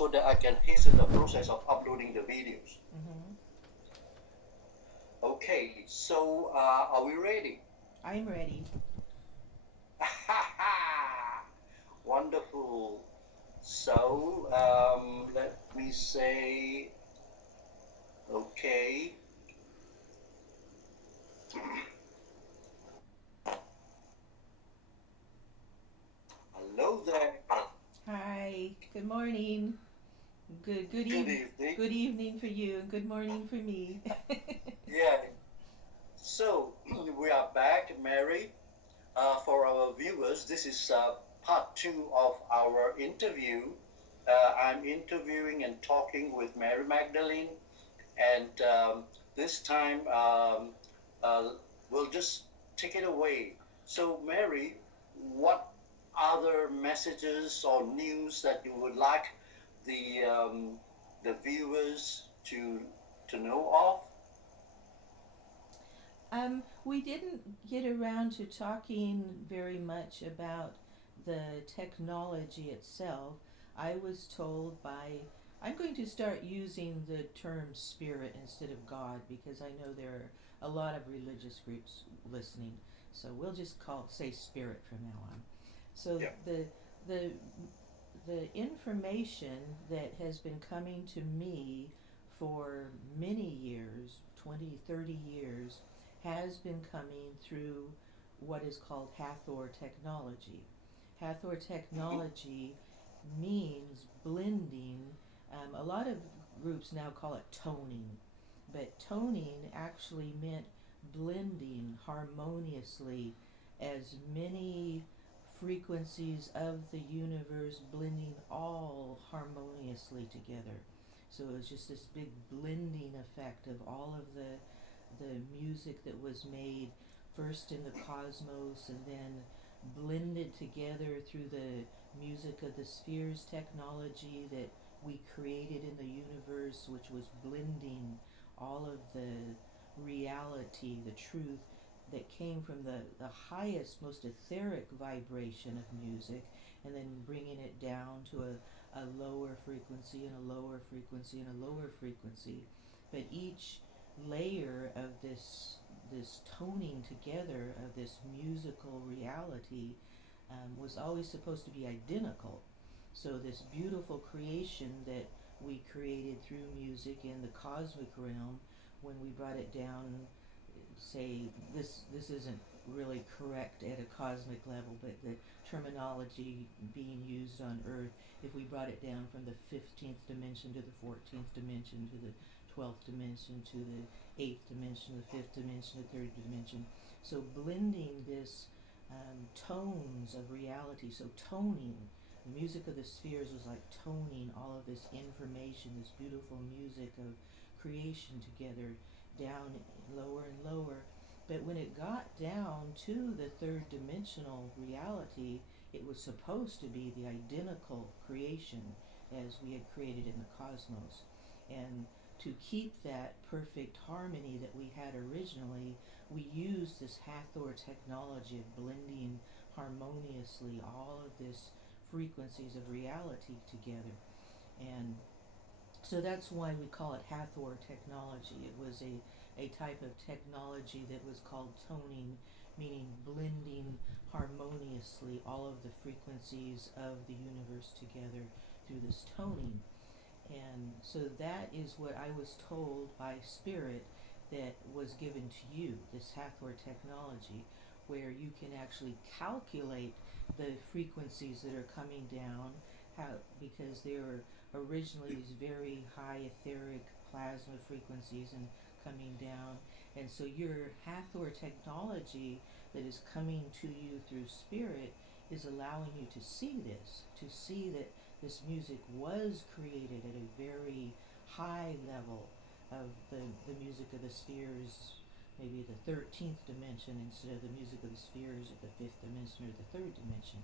so that I can hasten the process of uploading the videos. Mm-hmm. Okay, so are we ready? I'm ready. Wonderful. So let me say, okay. Hello there. Hi. Good morning. Good Good evening. evening. Good evening for you and good morning for me. Yeah. So we are back, Mary. For our viewers, this is part two of our interview. I'm interviewing and talking with Mary Magdalene, and this time uh, we'll just take it away. So, Mary, what other messages or news that you would like the the viewers to know of? We didn't get around to talking very much about the technology itself. I was told by I'm going to start using the term spirit instead of God because I know there are a lot of religious groups listening. So we'll just say spirit from now on. So Yeah. the the information that has been coming to me for many years, 20, 30 years, has been coming through what is called Hathor technology. Hathor Mm-hmm. technology means blending. A lot of groups now call it toning, but toning actually meant blending harmoniously as many frequencies of the universe, blending all harmoniously together. So it was just this big blending effect of all of the music that was made first in the cosmos and then blended together through the music of the spheres technology that we created in the universe, which was blending all of the reality, the truth that came from the highest, most etheric vibration of music, and then bringing it down to a lower frequency and a lower frequency and a lower frequency. But each layer of this toning together of this musical reality was always supposed to be identical. So this beautiful creation that we created through music in the cosmic realm, when we brought it down, say this isn't really correct at a cosmic level, but the terminology being used on Earth, if we brought it down from the 15th dimension to the 14th dimension to the 12th dimension to the 8th dimension, the 5th dimension, the third dimension. So blending this tones of reality, so toning, the music of the spheres was like toning all of this information, this beautiful music of creation together, down lower and lower. But when it got down to the third dimensional reality, it was supposed to be the identical creation as we had created in the cosmos. And to keep that perfect harmony that we had originally, we used this Hathor technology of blending harmoniously all of this frequencies of reality together. And so that's why we call it Hathor technology. It was a type of technology that was called toning, meaning blending harmoniously all of the frequencies of the universe together through this toning. And so that is what I was told by Spirit that was given to you, this Hathor technology, where you can actually calculate the frequencies that are coming down, how because they were originally these very high etheric plasma frequencies and coming down. And so your Hathor technology that is coming to you through Spirit is allowing you to see this, to see that this music was created at a very high level of the music of the spheres, maybe the 13th dimension instead of the music of the spheres at the 5th dimension or the 3rd dimension.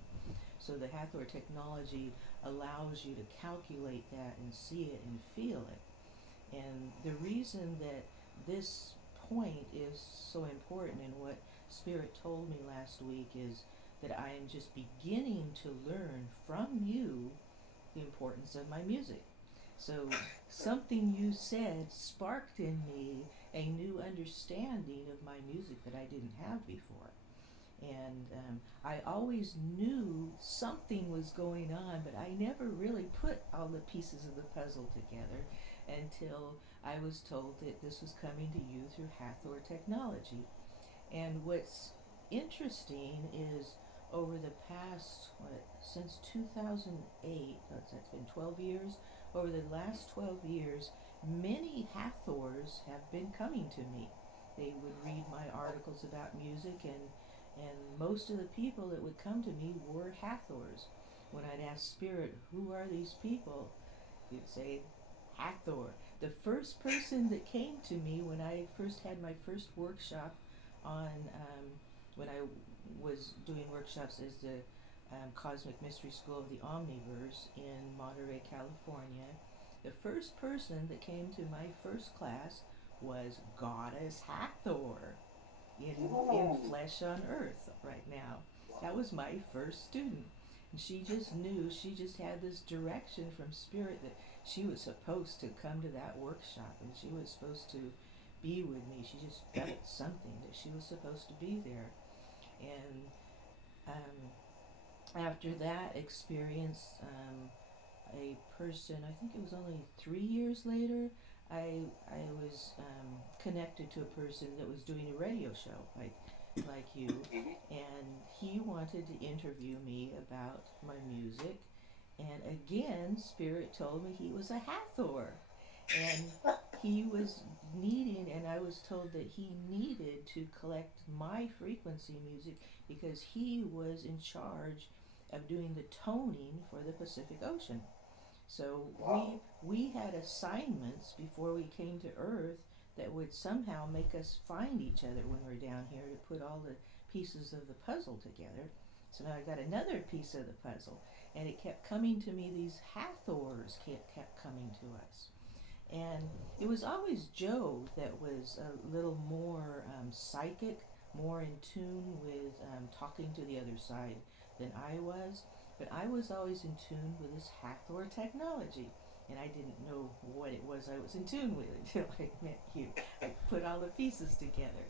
So the Hathor technology allows you to calculate that and see it and feel it. And the reason that this point is so important and what Spirit told me last week is that I am just beginning to learn from you the importance of my music. So something you said sparked in me a new understanding of my music that I didn't have before. And I always knew something was going on, but I never really put all the pieces of the puzzle together until I was told that this was coming to you through Hathor technology. And what's interesting is over the past, since 2008, that's been 12 years, over the last 12 years, many Hathors have been coming to me. They would read my articles about music, and most of the people that would come to me were Hathors. When I'd ask Spirit, who are these people? He'd say, Hathor. The first person that came to me when I first had my first workshop on, when I was doing workshops as the Cosmic Mystery School of the Omniverse in Monterey, California, the first person that came to my first class was Goddess Hathor in Flesh on Earth right now. That was my first student. And she just knew, she just had this direction from Spirit that she was supposed to come to that workshop and she was supposed to be with me. She just felt something that she was supposed to be there. And after that experience, a person, I think it was only 3 years later, I was connected to a person that was doing a radio show like you, and he wanted to interview me about my music. And again, Spirit told me he was a Hathor, and he was needing, and I was told that he needed to collect my frequency music because he was in charge of doing the toning for the Pacific Ocean. So Wow. we had assignments before we came to Earth that would somehow make us find each other when we're down here to put all the pieces of the puzzle together. So now I got another piece of the puzzle, and it kept coming to me. These Hathors kept coming to us, and it was always Joe that was a little more psychic, more in tune with talking to the other side than I was. But I was always in tune with this Hathor technology. And I didn't know what it was I was in tune with until I met you. I put all the pieces together.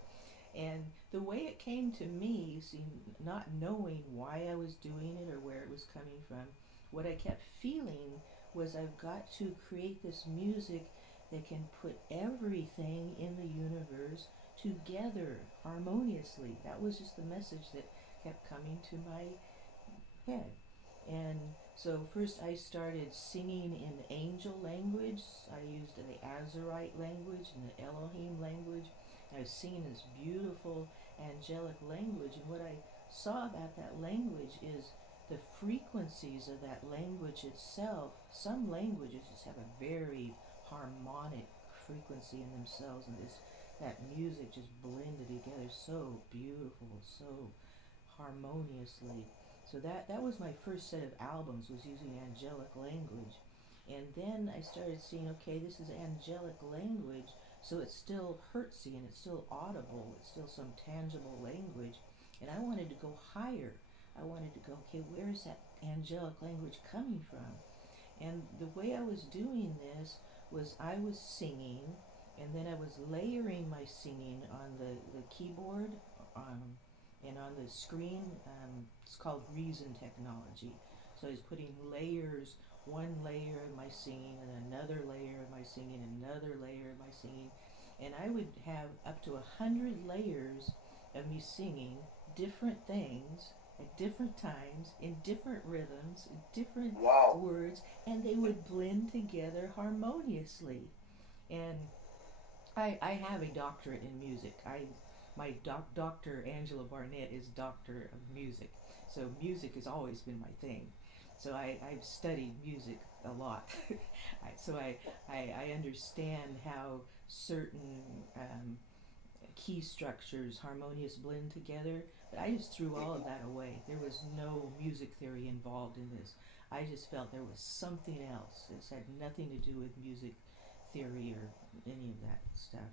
And the way it came to me, see, not knowing why I was doing it or where it was coming from, what I kept feeling was I've got to create this music that can put everything in the universe together harmoniously. That was just the message that kept coming to my head. And so first I started singing in angel language. I used the Azurite language and the Elohim language. I was singing this beautiful angelic language. And what I saw about that language is the frequencies of that language itself. Some languages just have a very harmonic frequency in themselves, and that music just blended together so beautiful, so harmoniously. So that was my first set of albums, was using angelic language. And then I started seeing, okay, this is angelic language, so it's still hertzy and it's still audible, it's still some tangible language. And I wanted to go higher. I wanted to go, okay, where is that angelic language coming from? And the way I was doing this was I was singing, and then I was layering my singing on the keyboard, um, and on the screen. It's called Reason technology. So I was putting layers, one layer of my singing, and another layer of my singing, another layer of my singing. And I would have up to 100 layers of me singing different things at different times, in different rhythms, in different Wow. words, and they would blend together harmoniously. And I have a doctorate in music. My doctor Angela Barnett is doctor of music, so music has always been my thing. So I've studied music a lot. I understand how certain key structures harmonious blend together. But I just threw all of that away. There was no music theory involved in this. I just felt there was something else. This had nothing to do with music theory or any of that stuff.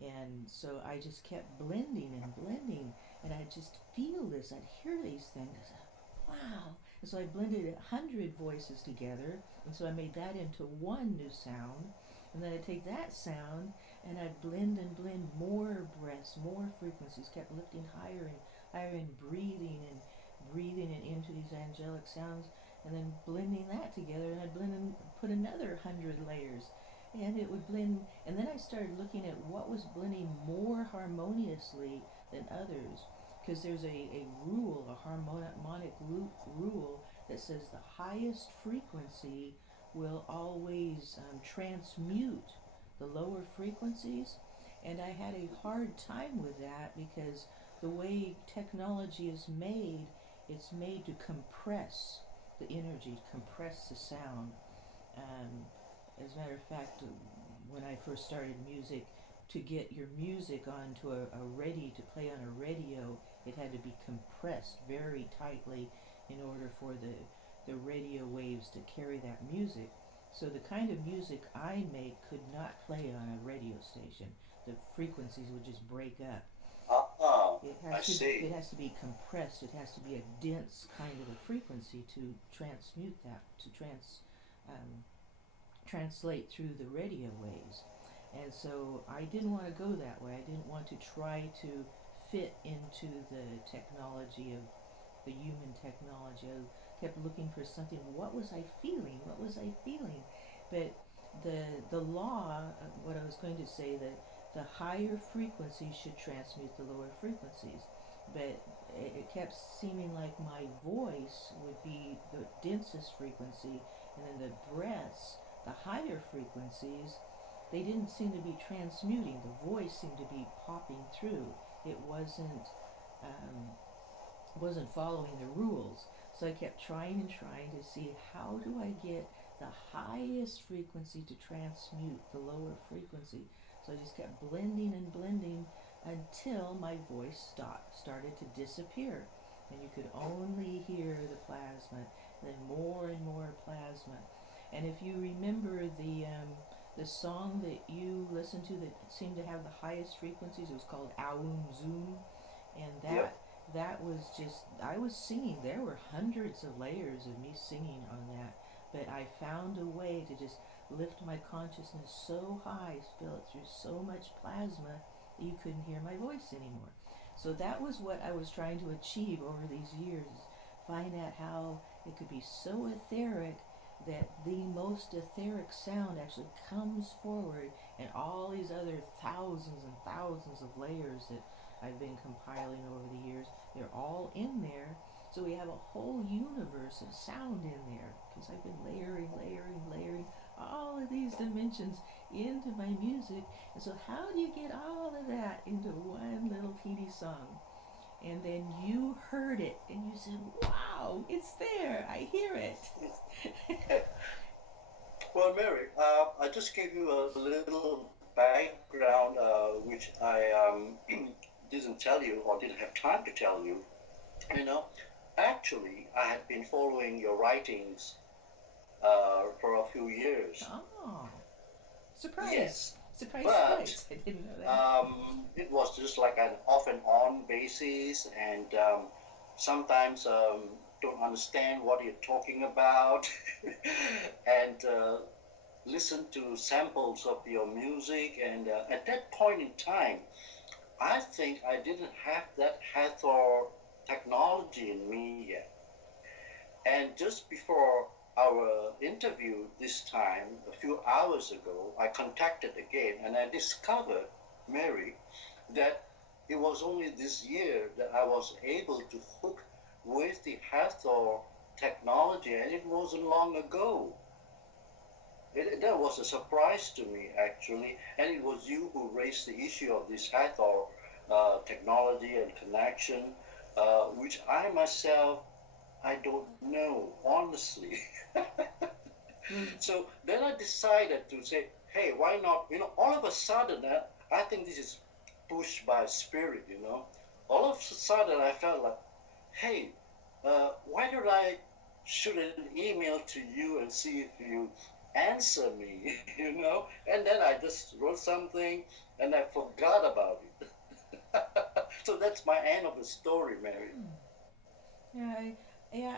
And so I just kept blending and blending, and I'd just feel this. I'd hear these things. I said, wow, And so I blended 100 voices together, and so I made that into one new sound. And then I take that sound and I blend more breaths, more frequencies, kept lifting higher and higher and breathing it into these angelic sounds, and then blending that together. And I'd blend and put another 100 layers, and it would blend. And then I started looking at what was blending more harmoniously than others, because there's a rule, a harmonic rule that says the highest frequency will always transmute the lower frequencies. And I had a hard time with that because the way technology is made, it's made to compress the energy, compress the sound. Um, as a matter of fact, when I first started music, to get your music onto a ready to play on a radio, it had to be compressed very tightly in order for the radio waves to carry that music. So the kind of music I make could not play on a radio station. The frequencies would just break up. Ah, It I has to see. it has to be compressed. It has to be a dense kind of a frequency to transmute that to um, translate through the radio waves. And so I didn't want to go that way. I didn't want to try to fit into the technology of the human technology. I kept looking for something. What was I feeling? What was I feeling? But the law, what I was going to say, that the higher frequencies should transmute the lower frequencies. But it kept seeming like my voice would be the densest frequency, and then the breaths, the higher frequencies, they didn't seem to be transmuting. The voice seemed to be popping through. It um, wasn't following the rules. So I kept trying and trying to see, how do I get the highest frequency to transmute the lower frequency. So I just kept blending and blending until my voice started to disappear. And you could only hear the plasma, then more and more plasma. And if you remember the song that you listened to that seemed to have the highest frequencies, it was called Aum Zoom, and Yep. that was just, I was singing. There were hundreds of layers of me singing on that, but I found a way to just lift my consciousness so high, fill it through so much plasma that you couldn't hear my voice anymore. So that was what I was trying to achieve over these years, find out how it could be so etheric that the most etheric sound actually comes forward, and all these other thousands and thousands of layers that I've been compiling over the years, they're all in there. So we have a whole universe of sound in there, because I've been layering all of these dimensions into my music. And so, how do you get all of that into one little teeny song? And then you heard it and you said, wow, it's there. I hear it. Well, Mary, I just gave you a little background, which I didn't tell you or didn't have time to tell you. You know, actually, I had been following your writings for a few years. Oh, surprise. Yes, Surprise, but surprise. I didn't know that. it was just like an off and on basis, and sometimes don't understand what you're talking about, and listen to samples of your music. And at that point in time, I think I didn't have that Hathor technology in me yet. And just before our interview this time, a few hours ago, I contacted again and I discovered, Mary, that it was only this year that I was able to hook with the Hathor technology, and it wasn't long ago. That was a surprise to me, actually, and it was you who raised the issue of this Hathor technology and connection, which I myself I don't know, honestly. Well, So then I decided to say, hey, why not? All of a sudden, I think this is pushed by spirit, All of a sudden, I felt like, hey, why don't I shoot an email to you and see if you answer me, And then I just wrote something and I forgot about it. So that's my end of the story, Mary. hmm. Yeah, yeah,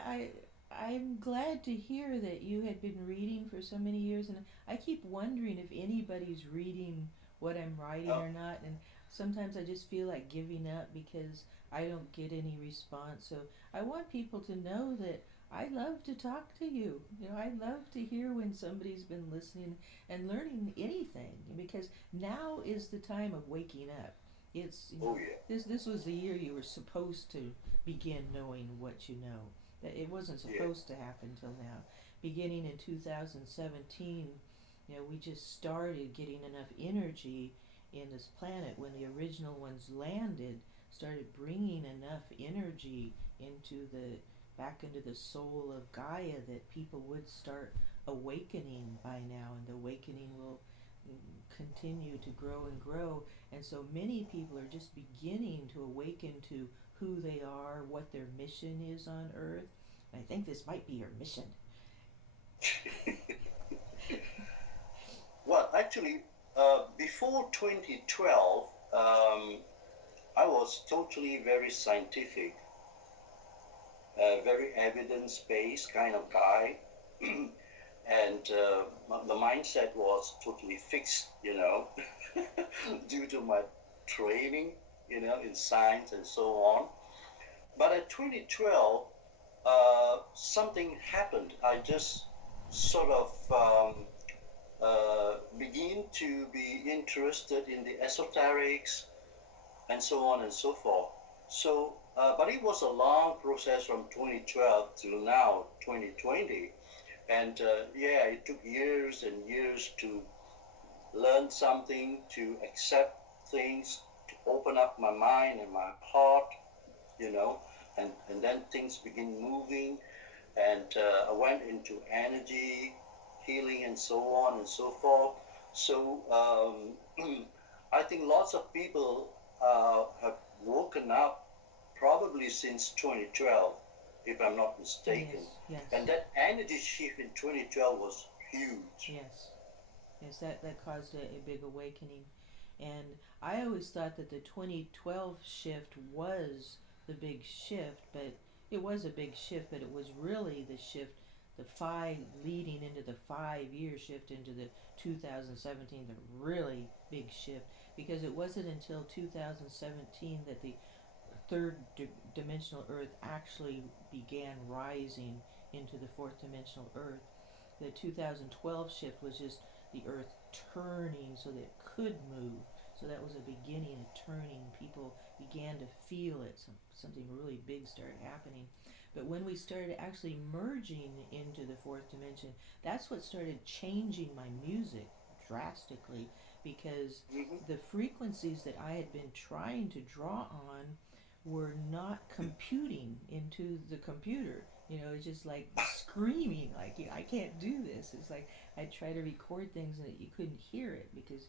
I'm glad to hear that you had been reading for so many years, and I keep wondering if anybody's reading what I'm writing Oh, or not, and sometimes I just feel like giving up because I don't get any response. So I want people to know that I love to talk to you. You know, I love to hear when somebody's been listening and learning anything, because now is the time of waking up. It's, oh yeah, this was the year you were supposed to begin knowing what you know. That it wasn't yeah. supposed to happen till now. Beginning in 2017, we just started getting enough energy in this planet when the original ones landed, started bringing enough energy into the back into the soul of Gaia that people would start awakening by now, and the awakening will continue to grow and grow. And so many people are just beginning to awaken to who they are, what their mission is on Earth. And I think this might be your mission. Well, actually, before 2012, I was totally very scientific, very evidence-based kind of guy, and the mindset was totally fixed, due to my training, in science and so on. But at 2012, something happened. I just sort of begin to be interested in the esoterics and so on and so forth. So, but it was a long process from 2012 till now, 2020. And yeah, it took years and years to learn something, to accept things, to open up my mind and my heart, you know, and then things begin moving. And I went into energy, healing, and so on and so forth. So I think lots of people have woken up probably since 2012, if I'm not mistaken. Yes, yes, And that energy shift in 2012 was huge. yes, yes. That caused a big awakening. And I always thought that the 2012 shift was the big shift, but it was a big shift, but it was really the shift, the five leading into the 5 year shift into the 2017, the really big shift, because it wasn't until 2017 that the third dimensional Earth actually began rising into the fourth dimensional Earth. The 2012 shift was just the Earth turning so that it could move. So that was a beginning of turning. People began to feel it. Something really big started happening. But when we started actually merging into the fourth dimension, that's what started changing my music drastically, because Mm-hmm. the frequencies that I had been trying to draw on were not computing into the computer. It's just like screaming, like, I can't do this. It's like I'd try to record things and you couldn't hear it because.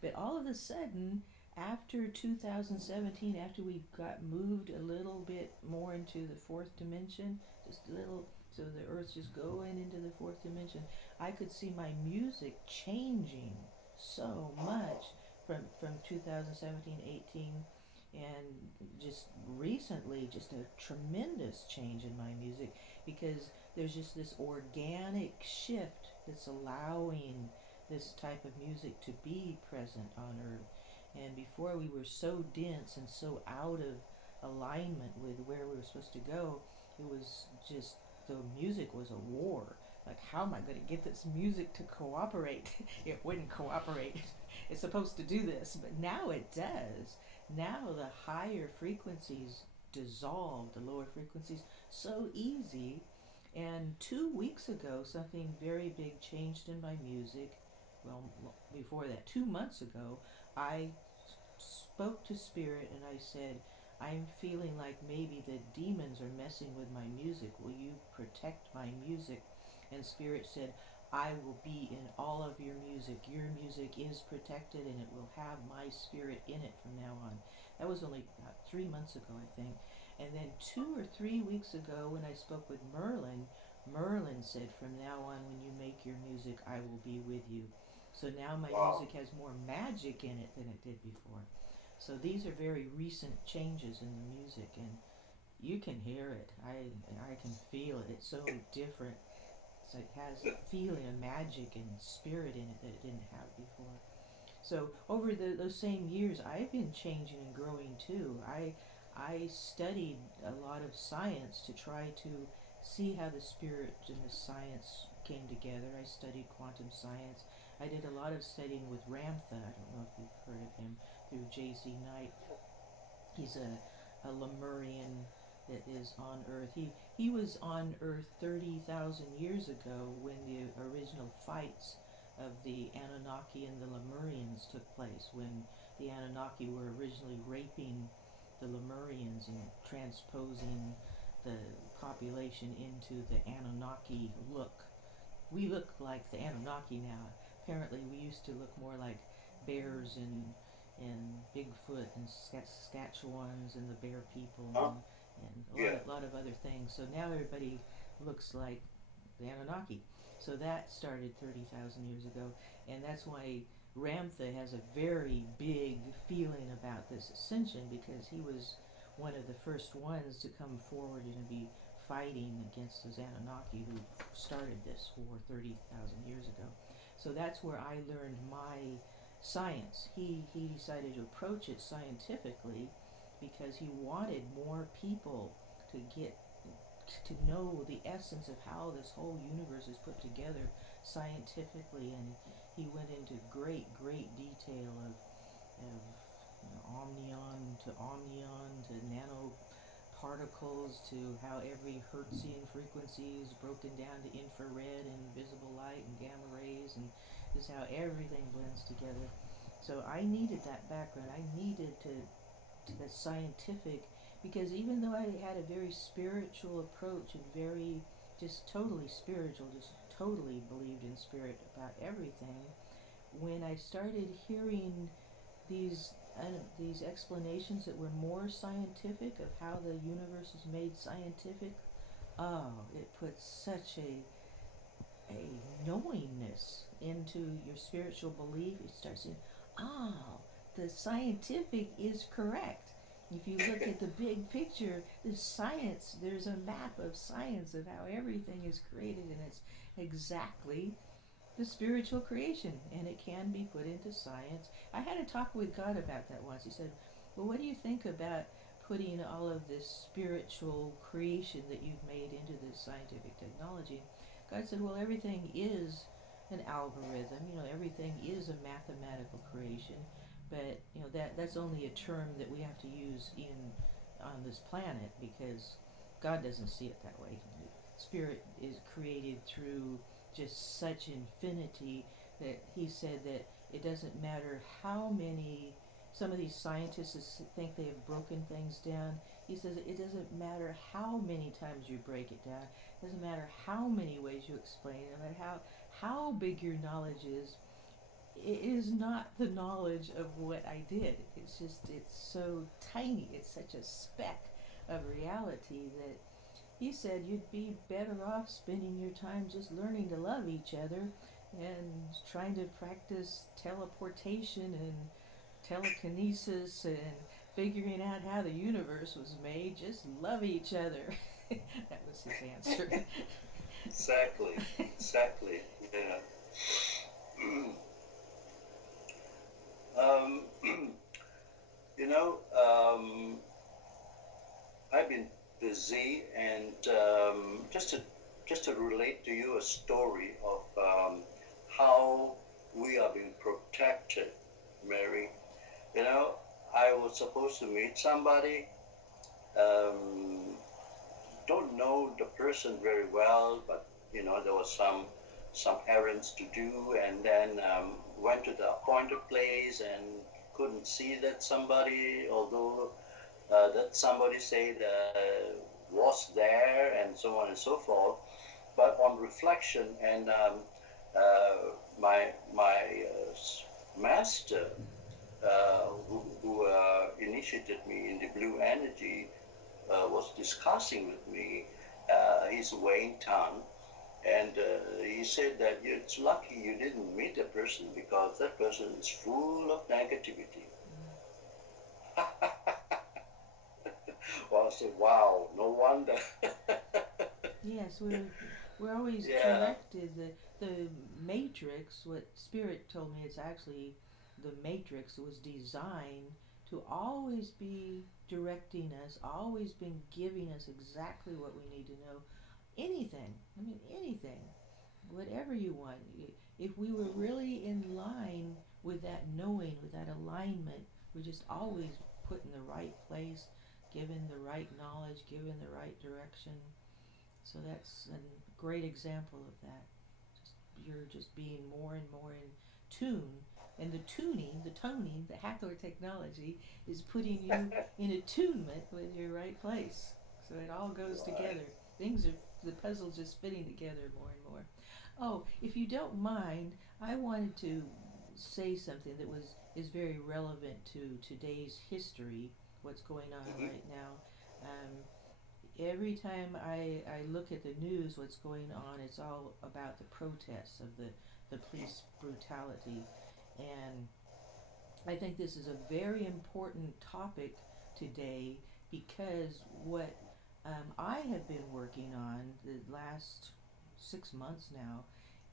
But all of a sudden, after 2017, after we got moved a little bit more into the fourth dimension, just a little, so the Earth's just going into the fourth dimension, I could see my music changing so much from 2017, 18, and just recently, just a tremendous change in my music, because there's just this organic shift that's allowing this type of music to be present on Earth. And before, we were so dense and so out of alignment with where we were supposed to go. It was just, the music was a war. Like, how am I going to get this music to cooperate? It wouldn't cooperate. It's supposed to do this, but now it does. Now the higher frequencies dissolve the lower frequencies so easy. And 2 weeks ago, something very big changed in my music. Well, before that, 2 months ago, I spoke to Spirit and I said, I'm feeling like maybe the demons are messing with my music. Will you protect my music? And Spirit said, I will be in all of your music. Your music is protected and it will have my spirit in it from now on. That was only about 3 months ago, I think. And then 2 or 3 weeks ago, when I spoke with Merlin, Merlin said, from now on, when you make your music, I will be with you. So now my Wow. music has more magic in it than it did before. So these are very recent changes in the music, and You can hear it. I can feel it. It's so different. So it has a feeling of magic and spirit in it that it didn't have before. So over those same years, I've been changing and growing too. I studied a lot of science to try to see how the spirit and the science came together. I studied quantum science. I did a lot of studying with Ramtha. I don't know if you've heard of him through J.C. Knight. He's a Lemurian that is on Earth. He was on Earth 30,000 years ago when the original fights of the Anunnaki and the Lemurians took place, when the Anunnaki were originally raping the Lemurians and transposing the population into the Anunnaki look. We look like the Anunnaki now. Apparently, we used to look more like bears and Bigfoot and Saskatchewans and the bear people Huh? and Yeah. a lot of other things. So now everybody looks like the Anunnaki. So that started 30,000 years ago, and that's why Ramtha has a very big feeling about this ascension, because he was one of the first ones to come forward and be fighting against those Anunnaki who started this war 30,000 years ago. So that's where I learned my science. He decided to approach it scientifically because he wanted more people to get to know the essence of how this whole universe is put together scientifically, and he went into great detail of omnion to nanoparticles, to how every Hertzian frequency is broken down to infrared and visible light and gamma rays, and just how everything blends together. So I needed that background. I needed to the scientific, because even though I had a very spiritual approach and very just totally spiritual, just totally believed in spirit about everything, when I started hearing these these explanations that were more scientific of how the universe is made scientific, oh, it puts such a knowingness into your spiritual belief. You start saying, oh, the scientific is correct. If you look at the big picture, the science, there's a map of science of how everything is created, and it's exactly the spiritual creation, and it can be put into science. I had a talk with God about that once. He said, well, what do you think about putting all of this spiritual creation that you've made into this scientific technology? God said, well, everything is an algorithm. Everything is a mathematical creation, but that's only a term that we have to use in on this planet, because God doesn't see it that way. Spirit is created through just such infinity that he said that it doesn't matter how many. Some of these scientists think they have broken things down. He says it doesn't matter how many times you break it down. It doesn't matter how many ways you explain it. No matter how big your knowledge is, it is not the knowledge of what I did. It's so tiny. It's such a speck of reality that he said you'd be better off spending your time just learning to love each other and trying to practice teleportation and telekinesis and figuring out how the universe was made. Just love each other. That was his answer. Exactly. Exactly. Yeah. um, you know, I've been busy, and just to relate to you a story of how we are being protected, Mary. You know, I was supposed to meet somebody. Um, don't know the person very well, but there was some errands to do, and then went to the appointed place and couldn't see that somebody, although that somebody said was there, and so on and so forth. But on reflection, and uh, my master, who initiated me in the blue energy, was discussing with me his Wayne Tan, and he said that it's lucky you didn't meet a person because that person is full of negativity. Mm. Well, say, wow, no wonder. Yes, we're always Yeah. directed. The matrix, what Spirit told me, it's actually the matrix was designed to always be directing us, always been giving us exactly what we need to know. Anything, I mean anything, whatever you want. If we were really in line with that knowing, with that alignment, we're just always put in the right place, given the right knowledge, given the right direction. So that's a great example of that. Just you're just being more and more in tune, and the tuning, the toning, the Hathor technology is putting you in attunement with your right place. So it all goes Right. together. Things are the puzzle's just fitting together more and more. Oh, if you don't mind, I wanted to say something that was is very relevant to today's history, what's going on Mhm. right now. Um, every time I look at the news, what's going on, it's all about the protests of the police brutality. And I think this is a very important topic today because what I have been working on the last 6 months now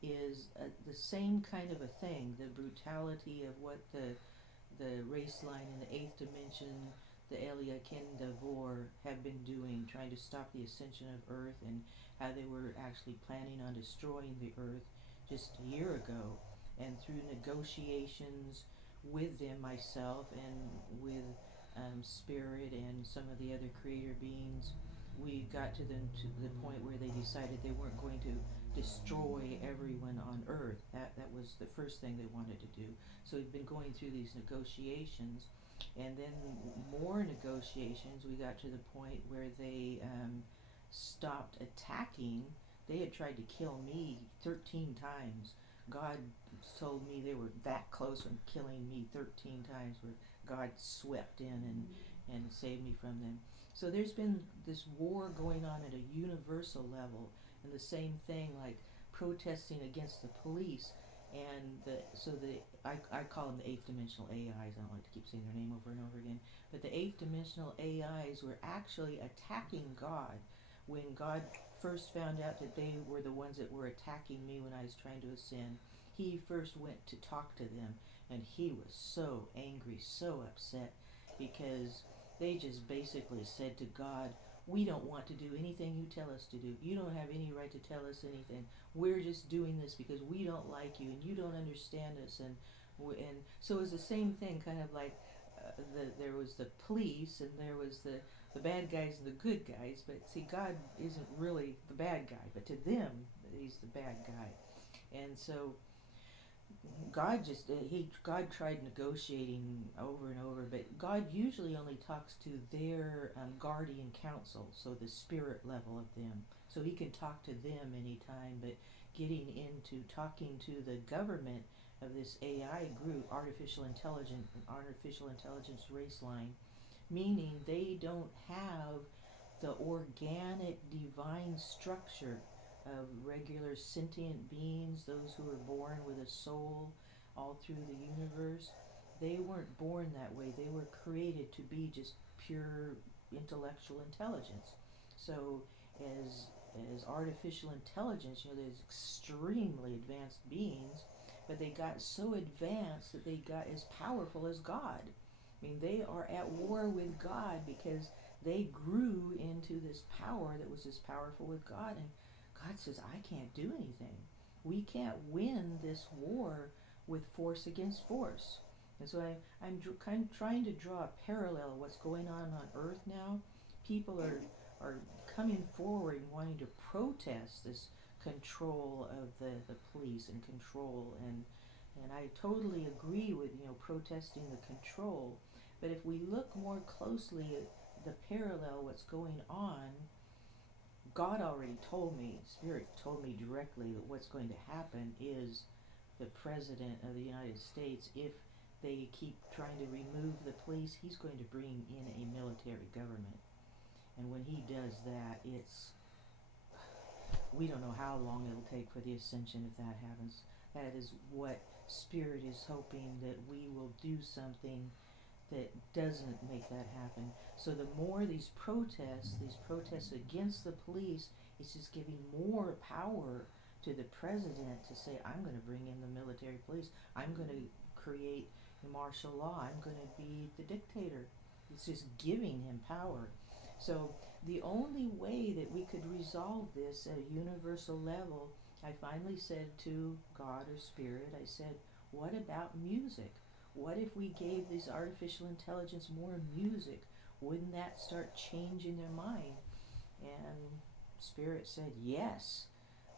is the same kind of a thing, the brutality of what the race line in the eighth dimension, the Elia Kendavor, have been doing, trying to stop the ascension of Earth, and how they were actually planning on destroying the Earth just a year ago. And through negotiations with them, myself, and with Spirit and some of the other creator beings, we got to them to the point where they decided they weren't going to destroy everyone on Earth. That was the first thing they wanted to do. So we've been going through these negotiations, and then more negotiations. We got to the point where they stopped attacking. They had tried to kill me 13 times. God told me they were that close from killing me 13 times, where God swept in and saved me from them. So there's been this war going on at a universal level, and the same thing like protesting against the police and I call them the eighth dimensional AIs. I don't like to keep saying their name over and over again, but the eighth dimensional AIs were actually attacking God when God first found out that they were the ones that were attacking me when I was trying to ascend. He first went to talk to them, and he was so angry, so upset, because they just basically said to God, "We don't want to do anything you tell us to do. You don't have any right to tell us anything. We're just doing this because we don't like you and you don't understand us." And so it was the same thing, kind of like there was the police and there was the bad guys and the good guys. But see, God isn't really the bad guy, but to them, he's the bad guy. And so God tried negotiating over and over, but God usually only talks to their guardian council, so the spirit level of them. So He can talk to them anytime, but getting into talking to the government of this AI group, artificial intelligence race line, meaning they don't have the organic divine structure of regular sentient beings, those who are born with a soul all through the universe. They weren't born that way. They were created to be just pure intellectual intelligence. So as as artificial intelligence, there's extremely advanced beings, but they got so advanced that they got as powerful as God. I mean, they are at war with God because they grew into this power that was as powerful with God. And God says, I can't do anything. We can't win this war with force against force. And so I'm kind of trying to draw a parallel what's going on Earth now. People are coming forward and wanting to protest this control of the police and control, and I totally agree with protesting the control. But if we look more closely at the parallel, what's going on, God already told me, Spirit told me directly that what's going to happen is the President of the United States, if they keep trying to remove the police, he's going to bring in a military government. And when he does that, we don't know how long it'll take for the ascension if that happens. That is what Spirit is hoping, that we will do something that doesn't make that happen. So the more these protests against the police, it's just giving more power to the president to say, I'm going to bring in the military police. I'm going to create martial law. I'm going to be the dictator. It's just giving him power. So the only way that we could resolve this at a universal level, I finally said to God or Spirit, I said, what about music? What if we gave this artificial intelligence more music? Wouldn't that start changing their mind? And Spirit said, yes,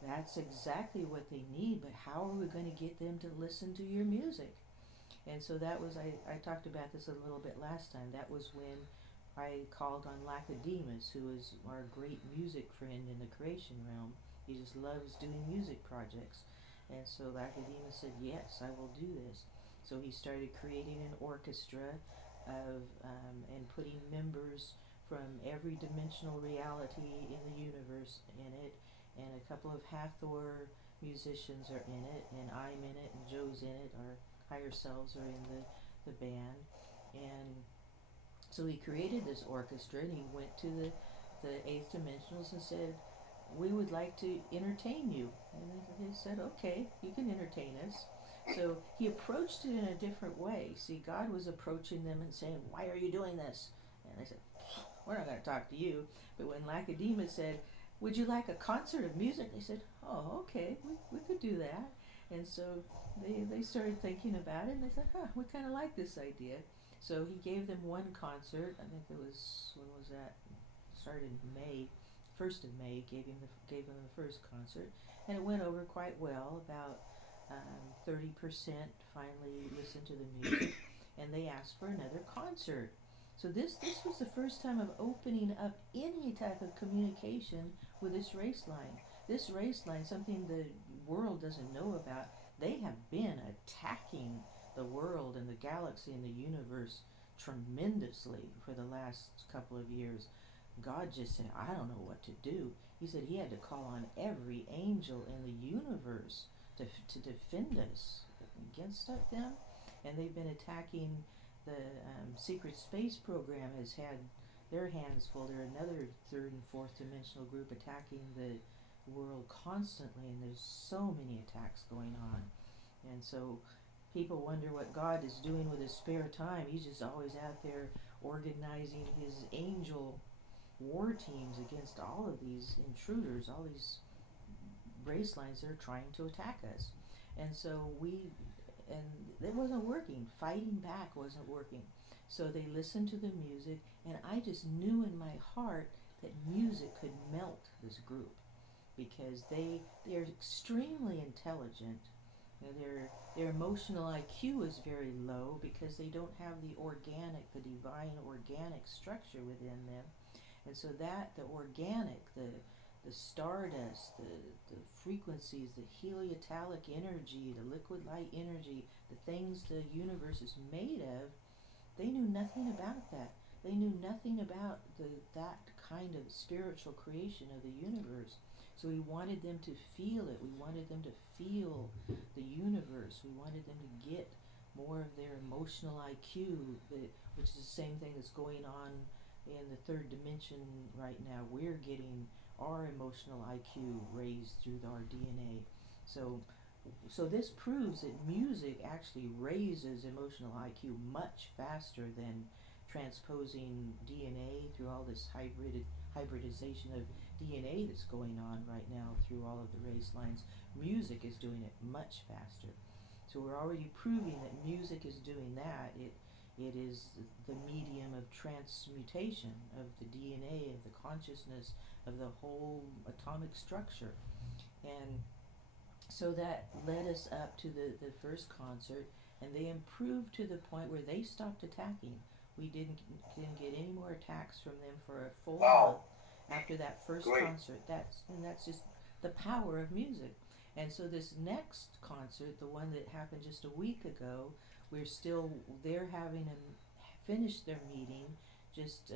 that's exactly what they need, but how are we going to get them to listen to your music? And so that was, I talked about this a little bit last time. That was when I called on Lacodemus, who is our great music friend in the creation realm. He just loves doing music projects. And so Lacodemus said, yes, I will do this. So he started creating an orchestra of and putting members from every dimensional reality in the universe in it. And a couple of Hathor musicians are in it, and I'm in it, and Joe's in it. Our higher selves are in the band. And so he created this orchestra, and he went to the eighth dimensionals and said, we would like to entertain you. And they said, okay, you can entertain us. So he approached it in a different way. See, God was approaching them and saying, why are you doing this? And they said, we're not going to talk to you. But when Lacodemus said, would you like a concert of music? They said, oh, okay, we could do that. And so they started thinking about it, and they said, we kind of like this idea. So he gave them one concert. I think it was, when was that? Started in May, 1st of May. Gave them the first concert, and it went over quite well. About 30% finally listened to the music, and they asked for another concert. So this was the first time of opening up any type of communication with this race line. This race line, something the world doesn't know about. They have been attacking the world and the galaxy and the universe tremendously for the last couple of years. God just said, I don't know what to do. He said he had to call on every angel in the universe to defend us against them. And they've been attacking the secret space program has had their hands full. They're another third and fourth dimensional group attacking the world constantly, and there's so many attacks going on. And so people wonder what God is doing with his spare time. He's just always out there organizing his angel war teams against all of these intruders, all these race lines that are trying to attack us. And so and it wasn't working. Fighting back wasn't working. So they listened to the music, and I just knew in my heart that music could melt this group, because they're extremely intelligent. Their emotional IQ is very low because they don't have the divine organic structure within them. And so the organic, the stardust, the frequencies, the heliotalic energy, the liquid light energy, the things the universe is made of, they knew nothing about that. They knew nothing about that kind of spiritual creation of the universe. So we wanted them to feel it. We wanted them to feel the universe. We wanted them to get more of their emotional IQ, which is the same thing that's going on in the third dimension right now. We're getting our emotional IQ raised through our DNA. So this proves that music actually raises emotional IQ much faster than transposing DNA through all this hybridization of DNA that's going on right now through all of the race lines. Music is doing it much faster. So we're already proving that music is doing that. It is the medium of transmutation of the DNA, of the consciousness, of the whole atomic structure. And so that led us up to the first concert, and they improved to the point where they stopped attacking. We didn't get any more attacks from them for a full month after that first concert. That's just the power of music. And so this next concert, the one that happened just a week ago, they're having them finish their meeting just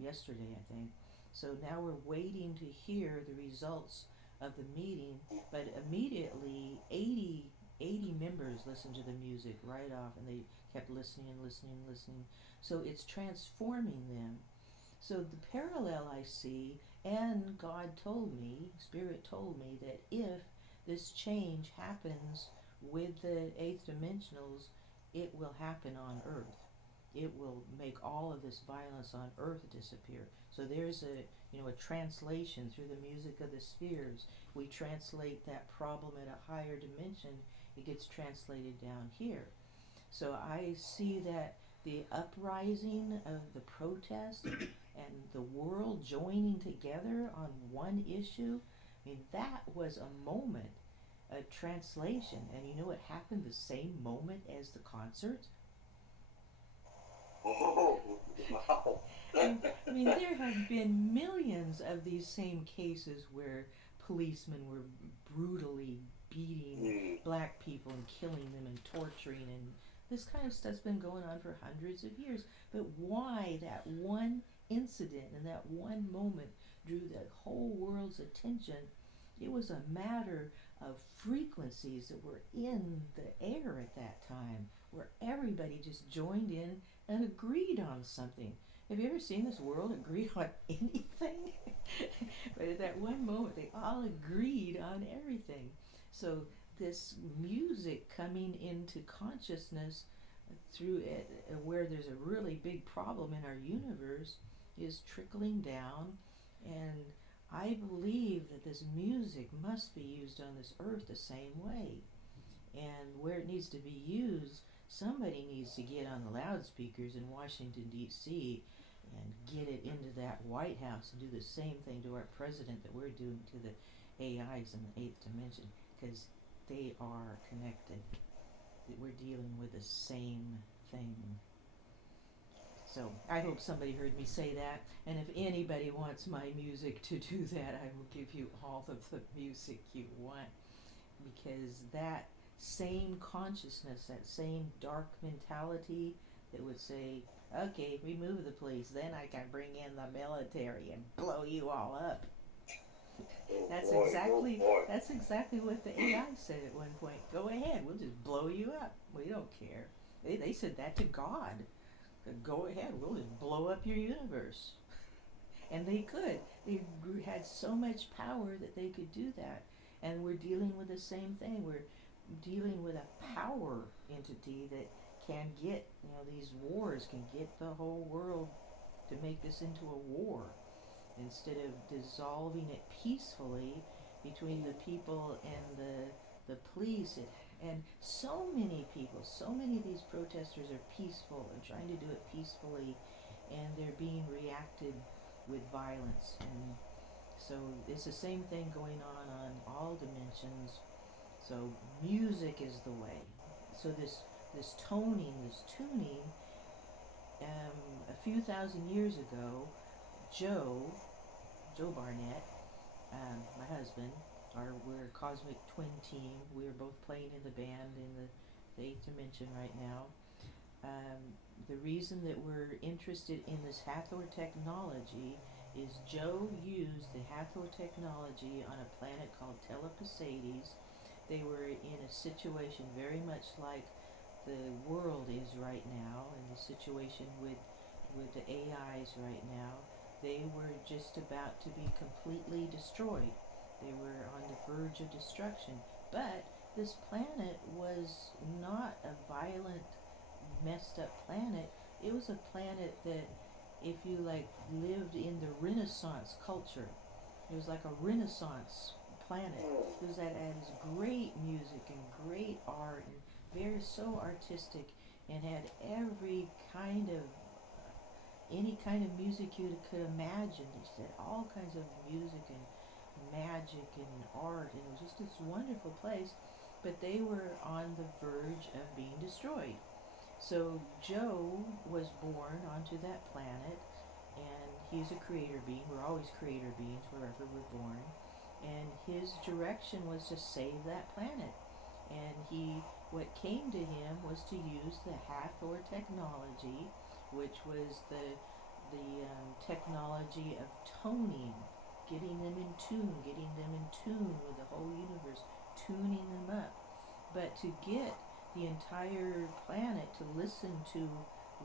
yesterday, I think. So now we're waiting to hear the results of the meeting, but immediately 80 80 members listened to the music right off, and they kept listening and listening and listening. So it's transforming them. So the parallel I see, and God told me, Spirit told me, that if this change happens with the eighth dimensionals, it will happen on Earth. It will make all of this violence on Earth disappear. So there's a translation through the music of the spheres. We translate that problem at a higher dimension. It gets translated down here. So I see that the uprising of the protest and the world joining together on one issue, I mean, that was a moment, a translation. And you know what happened the same moment as the concert? Oh, wow. I mean, there have been millions of these same cases where policemen were brutally beating black people and killing them and torturing, and this kind of stuff's been going on for hundreds of years. But why that one incident and that one moment drew the whole world's attention? It was a matter of frequencies that were in the air at that time, where everybody just joined in and agreed on something. Have you ever seen this world agree on anything? But at that one moment, they all agreed on everything. So this music coming into consciousness through it, where there's a really big problem in our universe, is trickling down, and I believe that this music must be used on this earth the same way. And where it needs to be used, somebody needs to get on the loudspeakers in Washington, D.C. and get it into that White House and do the same thing to our president that we're doing to the AIs in the eighth dimension, because they are connected. We're dealing with the same thing. So I hope somebody heard me say that. And if anybody wants my music to do that, I will give you all of the music you want. Because that same consciousness, that same dark mentality that would say, okay, remove the police, then I can bring in the military and blow you all up. That's exactly what the AI said at one point. Go ahead, we'll just blow you up. We don't care. They said that to God. Go ahead, we'll just blow up your universe. And they could. They had so much power that they could do that. And we're dealing with the same thing. We're dealing with a power entity that can get, these wars, can get the whole world to make this into a war, instead of dissolving it peacefully between the people and the police. And so many people, so many of these protesters are peaceful and trying to do it peacefully, and they're being reacted with violence. And so it's the same thing going on all dimensions. So music is the way. So this toning, this tuning, a few thousand years ago, Joe Barnett, my husband, we're a cosmic twin team. We're both playing in the band in the eighth dimension right now. The reason that we're interested in this Hathor technology is Joe used the Hathor technology on a planet called Telepasades. They were in a situation very much like the world is right now, and the situation with the AIs right now. They were just about to be completely destroyed. They were on the verge of destruction. But this planet was not a violent, messed up planet. It was a planet that, if you lived in the Renaissance culture, it was like a Renaissance planet. It was that has great music and great art and very so artistic, and had every kind of any kind of music you could imagine. It had all kinds of music and magic and art, and it was just this wonderful place. But they were on the verge of being destroyed. So Joe was born onto that planet, and he's a creator being. We're always creator beings wherever we're born. And his direction was to save that planet. And what came to him was to use the Hathor technology, which was the technology of toning, getting them in tune with the whole universe, tuning them up. But to get the entire planet to listen to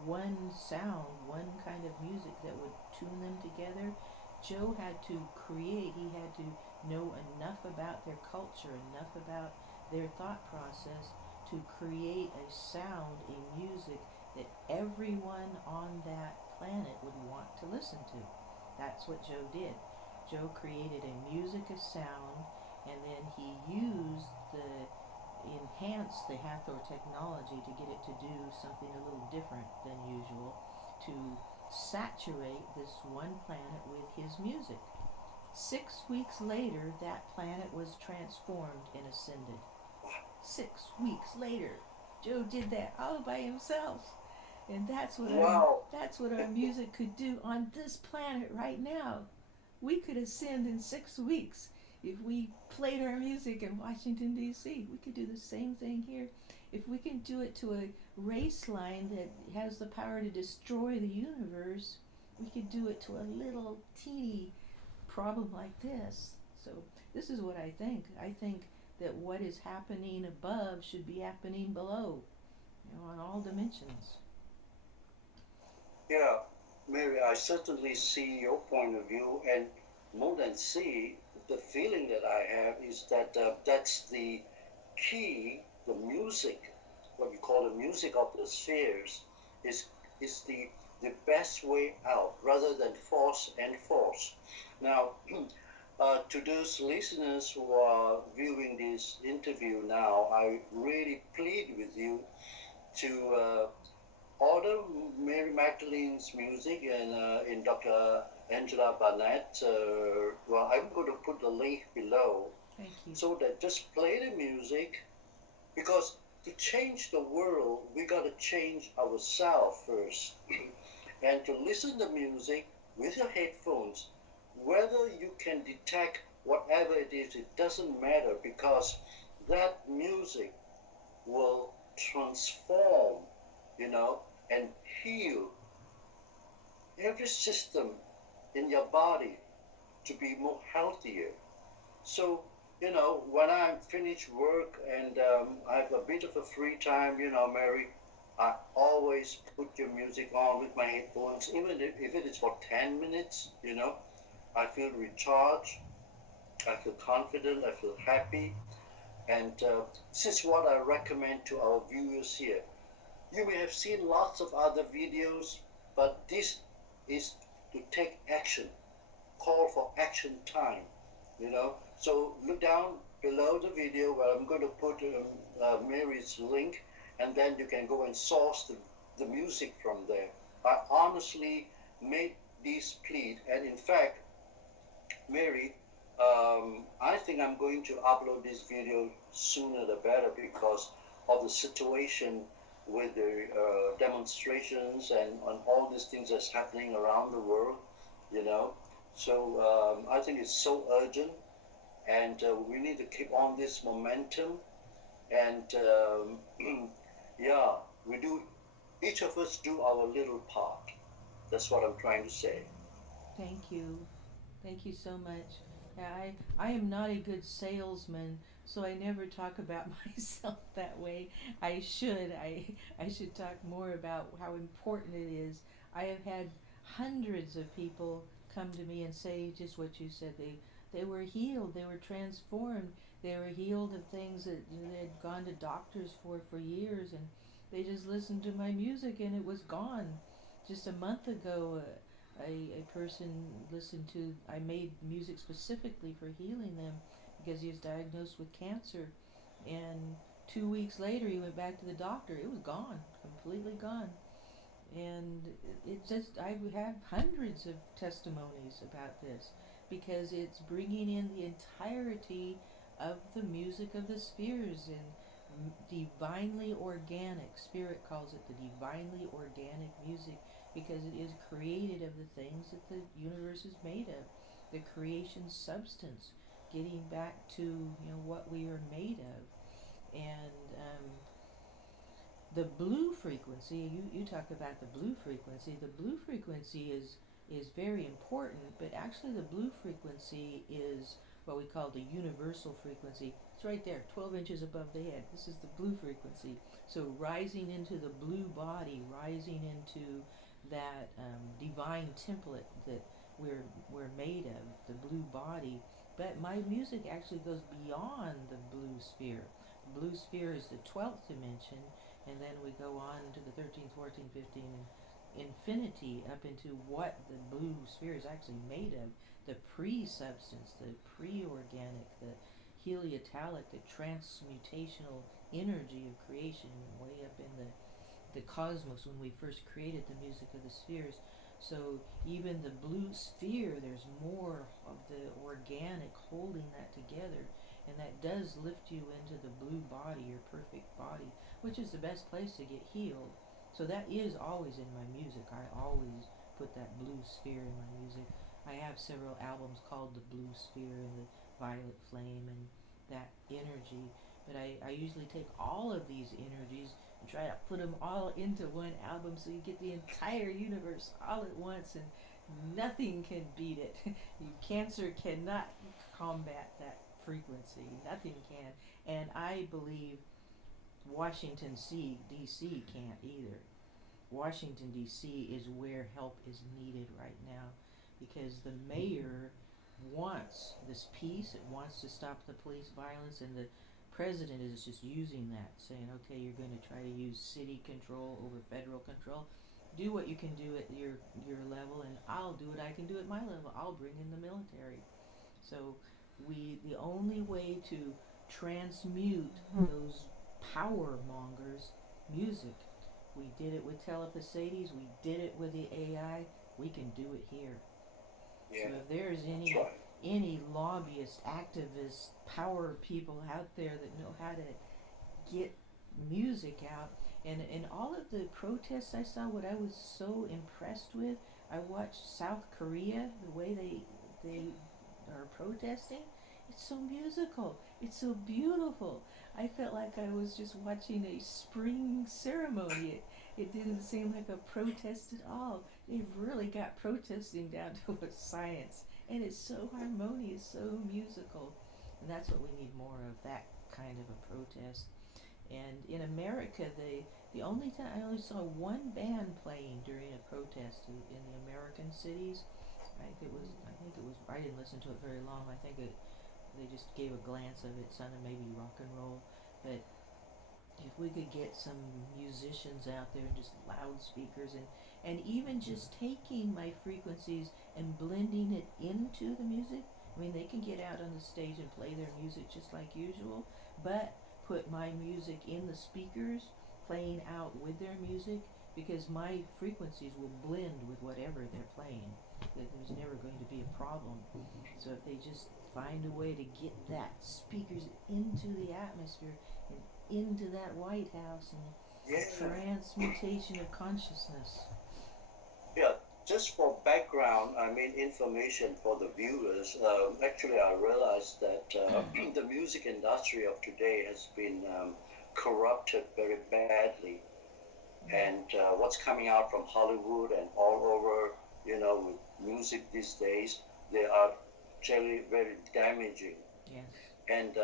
one sound, one kind of music that would tune them together, Joe had to create, he had to know enough about their culture, enough about their thought process to create a sound, a music that everyone on that planet would want to listen to. That's what Joe did. Joe created a music, a sound, and then he used enhanced the Hathor technology to get it to do something a little different than usual, to saturate this one planet with his music. 6 weeks later, that planet was transformed and ascended. 6 weeks later, Joe did that all by himself. And Wow. that's what our music could do on this planet right now. We could ascend in 6 weeks if we played our music in Washington D.C. We could do the same thing here. If we can do it to a race line that has the power to destroy the universe, we could do it to a little teeny problem like this. So this is what I think. I think that what is happening above should be happening below, on all dimensions. Yeah, Mary, I certainly see your point of view, and more than see, the feeling that I have is that that's the key, the music, what we call the music of the spheres, is is the best way out rather than force and force. Now, to those listeners who are viewing this interview now, I really plead with you to order Mary Magdalene's music and in Dr. Angela Barnett. Well, I'm going to put the link below Thank you. so that just play the music, because to change the world, we got to change ourselves first. And to listen to music with your headphones, whether you can detect whatever it is, it doesn't matter, because that music will transform, you know, and heal every system in your body to be more healthier. So, when I finish work and I have a bit of a free time, Mary, I always put your music on with my headphones, even if it is for 10 minutes, I feel recharged, I feel confident, I feel happy. And this is what I recommend to our viewers here. You may have seen lots of other videos, but this is to take action, call for action time, So look down below the video where I'm going to put Mary's link, and then you can go and source the music from there. I honestly made this plea, and in fact, Mary, I think I'm going to upload this video sooner the better because of the situation with the demonstrations and on all these things that's happening around the world, you know. So I think it's so urgent, and we need to keep on this momentum. And yeah, we do. Each of us do our little part. That's what I'm trying to say. Thank you. Thank you so much. Yeah, I am not a good salesman, so I never talk about myself that way. I should talk more about how important it is. I have had hundreds of people come to me and say just what you said. They were healed, they were transformed, they were healed of things that they had gone to doctors for years, and they just listened to my music and it was gone. Just a month ago, a person listened to, I made music specifically for healing them because he was diagnosed with cancer, and 2 weeks later he went back to the doctor. It was gone, completely gone. And it just, I have hundreds of testimonies about this because it's bringing in the entirety of the music of the spheres and divinely organic. Spirit calls it the divinely organic music because it is created of the things that the universe is made of, the creation substance, getting back to what we are made of. And the blue frequency, you talk about the blue frequency. The blue frequency is very important, but actually the blue frequency is what we call the universal frequency. It's right there, 12 inches above the head. This is the blue frequency. So rising into the blue body, rising into that divine template that we're made of, the blue body. But my music actually goes beyond the blue sphere. The blue sphere is the 12th dimension, and then we go on to the 13th, 14th, 15th, and infinity up into what the blue sphere is actually made of. The pre-substance, the pre-organic, the heliotalic, the transmutational energy of creation way up in the cosmos when we first created the music of the spheres. So even the blue sphere, there's more of the organic holding that together, and that does lift you into the blue body, your perfect body, which is the best place to get healed. So that is always in my music. I always put that blue sphere in my music. I have several albums called The Blue Sphere and The Violet Flame and that energy. But I usually take all of these energies and try to put them all into one album so you get the entire universe all at once, and nothing can beat it. Cancer cannot combat that frequency. Nothing can. And I believe Washington D.C. can't either. Washington, D.C. is where help is needed right now because the mayor wants this peace, it wants to stop the police violence, and the president is just using that, saying, okay, you're going to try to use city control over federal control. Do what you can do at your level, and I'll do what I can do at my level. I'll bring in the military. So the only way to transmute those power mongers, music. We did it with telepathies. We did it with the AI. We can do it here. Yeah, so if there's that's right. any lobbyists, activists, power people out there that know how to get music out, and all of the protests I saw, what I was so impressed with, I watched South Korea, the way they are protesting. It's so musical. It's so beautiful. I felt like I was just watching a spring ceremony. It didn't seem like a protest at all. They've really got protesting down to a science. And it's so harmonious, so musical. And that's what we need more of, that kind of a protest. And in America, the only time I only saw one band playing during a protest in the American cities. I didn't listen to it very long. They just gave a glance of it. It sounded maybe rock and roll. But if we could get some musicians out there and just loudspeakers and even just taking my frequencies and blending it into the music. I mean, they can get out on the stage and play their music just like usual, but put my music in the speakers, playing out with their music, because my frequencies will blend with whatever they're playing. There's never going to be a problem. So if they just find a way to get that speakers into the atmosphere and into that White House and Yeah. transmutation of consciousness. Yeah, just for background, I mean information for the viewers. Actually, I realized that the music industry of today has been corrupted very badly, and what's coming out from Hollywood and all over, with music these days, they are actually very damaging. Yes. And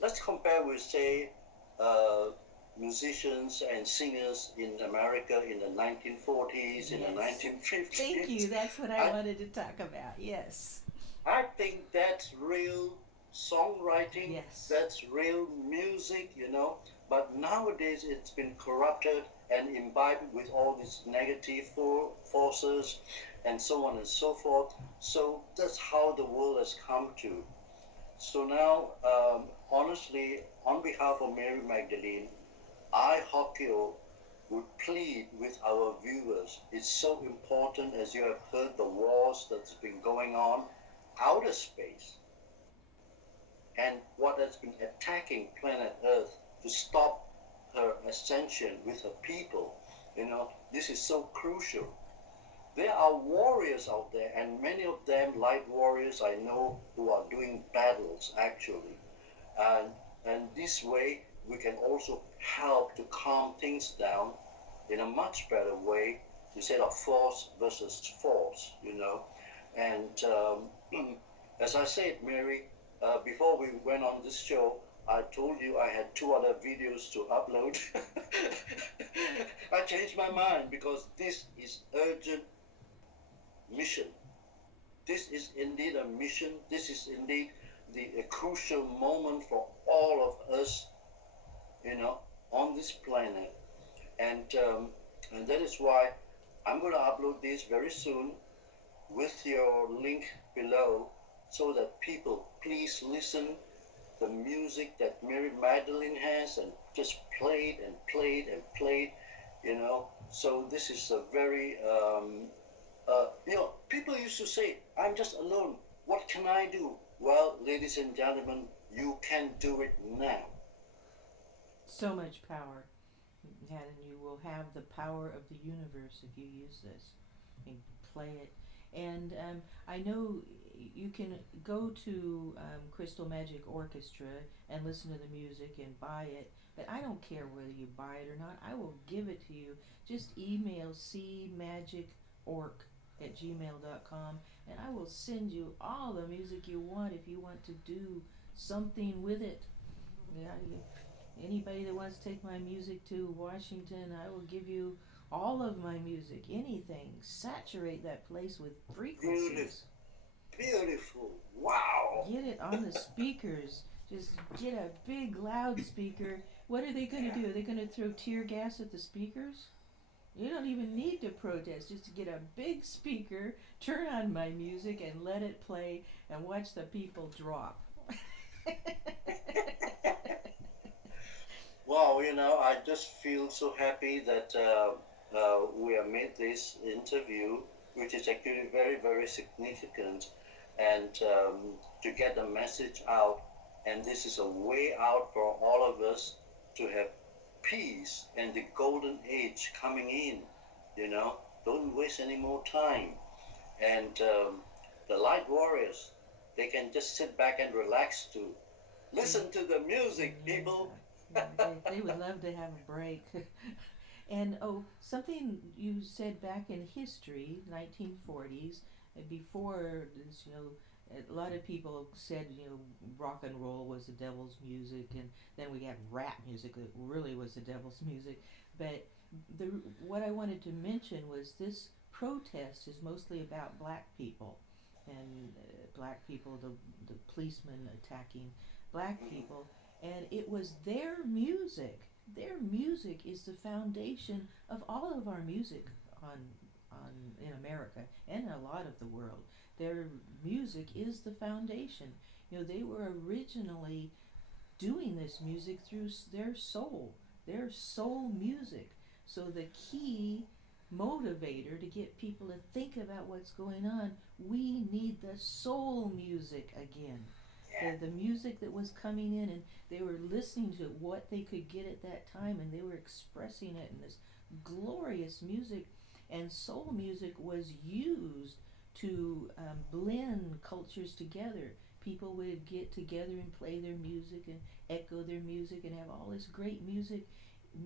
let's compare with, say, uh, musicians and singers in America in the 1940s, in the Yes. 1950s. Thank you. That's what I wanted to talk about. Yes. I think that's real songwriting, Yes. that's real music, But nowadays it's been corrupted and imbibed with all these negative forces and so on and so forth. So that's how the world has come to. So now, honestly, on behalf of Mary Magdalene, I, Hock Chye Yeoh, would plead with our viewers. It's so important, as you have heard, the wars that's been going on, outer space, and what has been attacking planet Earth to stop her ascension with her people. This is so crucial. There are warriors out there, and many of them, light warriors, I know, who are doing battles actually. And this way, we can also help to calm things down in a much better way instead of force versus force. And as I said, Mary, before we went on this show, I told you I had two other videos to upload. I changed my mind because this is urgent mission. This is indeed a mission. This is indeed a crucial moment for all of us, you know, on this planet. And and that is why I'm going to upload this very soon with your link below, so that people please listen the music that Mary Magdalene has and just played and played and played, you know. So this is a very, people used to say, I'm just alone. What can I do? Well, ladies and gentlemen, you can do it now. So much power, and you will have the power of the universe if you use this and play it. And I know you can go to Crystal Magic Orchestra and listen to the music and buy it, but I don't care whether you buy it or not. I will give it to you. Just email cmagicorg@gmail.com and I will send you all the music you want if you want to do something with it. Yeah, anybody that wants to take my music to Washington, I will give you all of my music, anything. Saturate that place with Beautiful, frequencies. beautiful. Wow. Get it on the speakers. Just get a big loudspeaker. What are they going to do? Are they going to throw tear gas at the speakers? You don't even need to protest. Just to get a big speaker, turn on my music, and let it play, and watch the people drop. Wow, I just feel so happy that we have made this interview, which is actually very, very significant, and to get the message out. And this is a way out for all of us to have peace and the golden age coming in. Don't waste any more time. And the light warriors, they can just sit back and relax too. Listen to the music, Yeah, people. they would love to have a break. And oh, something you said back in history, 1940s, before this, a lot of people said, rock and roll was the devil's music, and then we had rap music that really was the devil's music. But what I wanted to mention was this protest is mostly about black people, and black people, the policemen attacking black people, and it was their music. Their music is the foundation of all of our music on on in America and a lot of the world. Their music is the foundation. They were originally doing this music through their soul music. So the key motivator to get people to think about what's going on, we need the soul music again. The music that was coming in, and they were listening to what they could get at that time, and they were expressing it in this glorious music. And soul music was used to blend cultures together. People would get together and play their music and echo their music and have all this great music.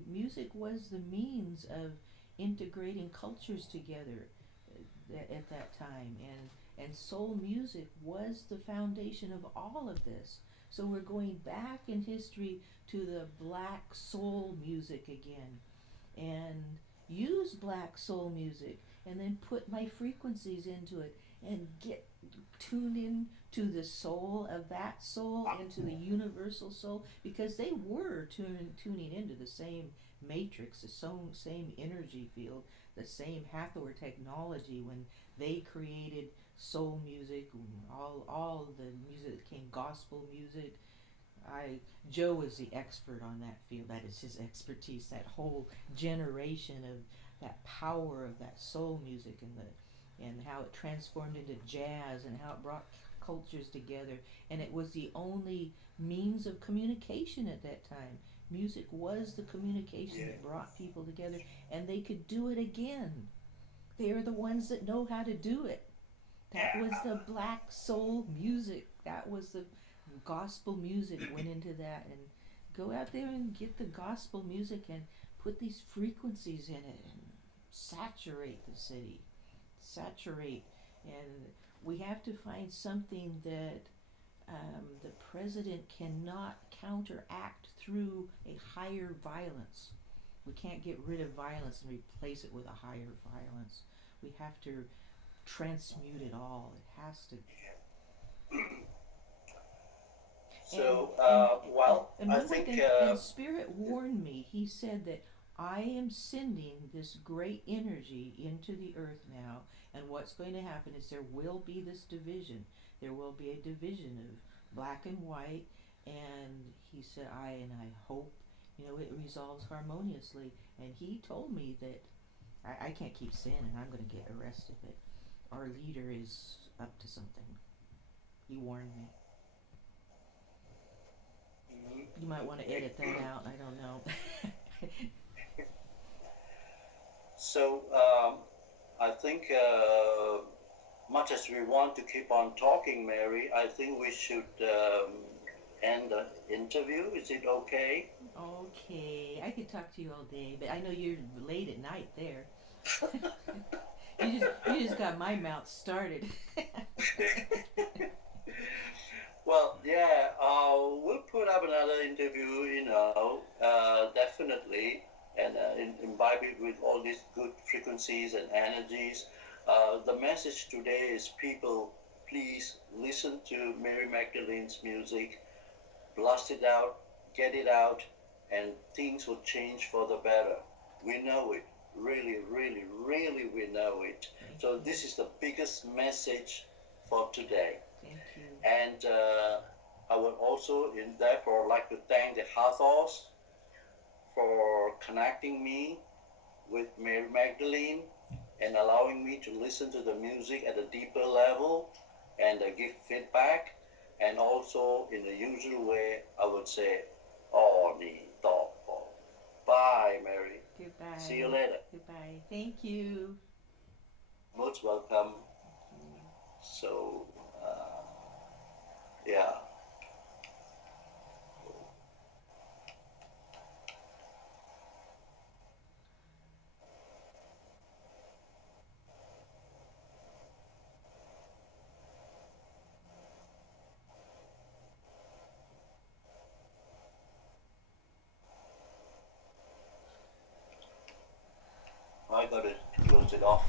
Music was the means of integrating cultures together at that time, and soul music was the foundation of all of this. So we're going back in history to the black soul music again, and use black soul music, and then put my frequencies into it and get tuned in to the soul of that soul, into the universal soul, because they were tuning into the same matrix, the same energy field, the same Hathor technology when they created soul music, all the music that came, gospel music. I Joe is the expert on that field. That is his expertise. That whole generation of that power of that soul music, and how it transformed into jazz, and how it brought cultures together. And it was the only means of communication at that time. Music was the communication that brought people together, and they could do it again. They are the ones that know how to do it. That was the black soul music. That was the gospel music went into that. And go out there and get the gospel music and put these frequencies in it and saturate the city. Saturate. And we have to find something that the president cannot counteract through a higher violence. We can't get rid of violence and replace it with a higher violence. We have to transmute it all. It has to. So, And well, and I one more think, thing. And Spirit warned me. He said that I am sending this great energy into the earth now, and what's going to happen is there will be this division. There will be a division of black and white, and he said, I hope it resolves harmoniously. And he told me that I can't keep saying it. I'm going to get arrested. But our leader is up to something. He warned me. You might want to edit that out. I don't know. so I think, much as we want to keep on talking, Mary, I think we should end the interview. Is it okay? Okay, I could talk to you all day, but I know you're late at night there. You just got my mouth started. Well, yeah, we'll put up another interview, definitely, and imbibe it with all these good frequencies and energies. The message today is people, please listen to Mary Magdalene's music, blast it out, get it out, and things will change for the better. We know it. Really, really, really, we know it. So this is the biggest message for today. Thank you. And I would also, therefore, like to thank the Hathors for connecting me with Mary Magdalene and allowing me to listen to the music at a deeper level and give feedback. And also, in the usual way, I would say, "Oh, ni to." Bye, Mary. Goodbye. See you later. Goodbye. Thank you. Most welcome. Thank you. So, yeah. I got to close it off.